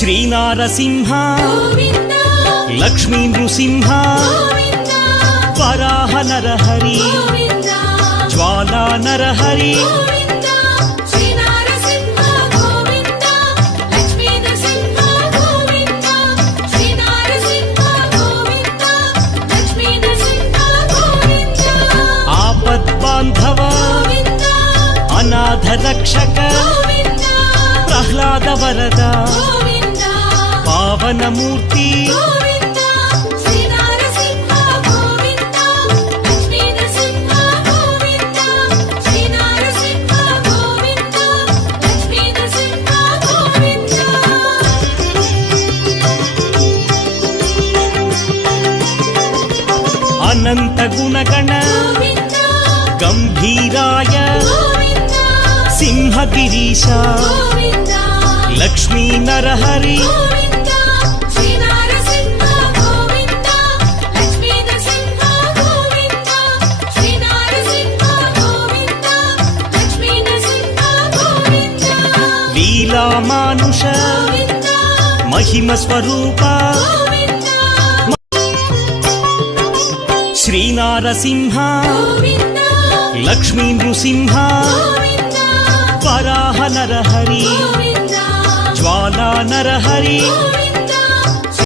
శ్రీనారసింహ లక్ష్మీ నృసింహ వరాహ నరహరి జ్వాలా నరహరి ఆపద్బాంధవ అనాథ రక్షక ప్రహ్లాద వరద పావనమూర్తి అనంత గుణగణ గంభీరాయ సింహగిరీశ లక్ష్మీ నరహరి లీలా మానుష మహిమ స్వరూప శ్రీనారసింహ లక్ష్మీ నృసింహ వరాహ నరహరి జ్వాలా నరహరి